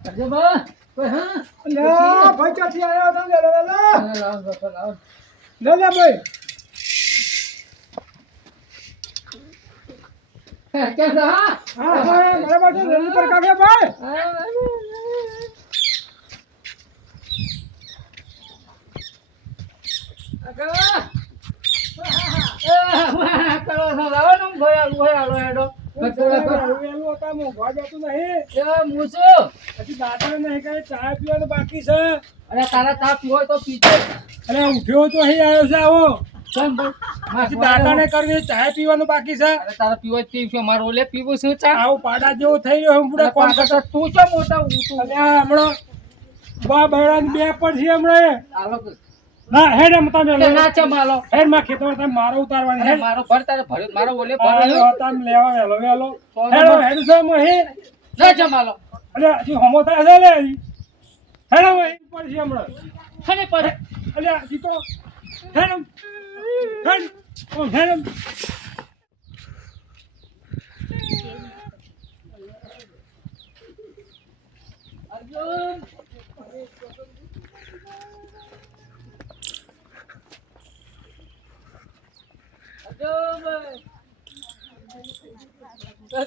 અજય બા કોઈ હા ના ભાઈ ચાચી આયા હતા લે લે લાવ લે લે ભાઈ કેમ છો હા હા મારા માટે રેલી પર કાઢે ભાઈ વેલું હતા હું ઘર જતું નહીં હજી દાદા નહીં કઈ ચા પીવાનું બાકી છે અરે તારા ચા પીવો હોય તો પીજો અરે ઉઠ્યો તો અહીં આવ્યો છે આવો કેમ ભાઈ હજી દાદાને કરવી ચા પીવાનું બાકી છે અરે તારા પીવો જ પીવું મારો ઓલે પીવું છે ચા આવું પાડા જેવું થઈ ગયો હું પૂરા કોમ કરતો તું છો મોટા ઊંટું અને આ હમણાં બા બૈરાની બે પર છે હમણાં હાલો ના હેડ એમ તમે ના છે માલો હેડ માં ખેતરમાં તમે મારો ઉતારવાની અરે હેડ મારો ભર તારે ભર્યો મારો ઓલે અરે ભર્યો તમે લેવા વેલો વેલો સો હેડ નંબર. હેડ છે મહી ના છે માલો અરે હજી હમો થાય છે લે હેડ હવે પર છે હમણાં ખને પર અરે હજી તો હેડ હેડ હેડ અર્જુન અર્જુન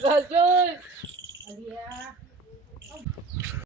અર્જુન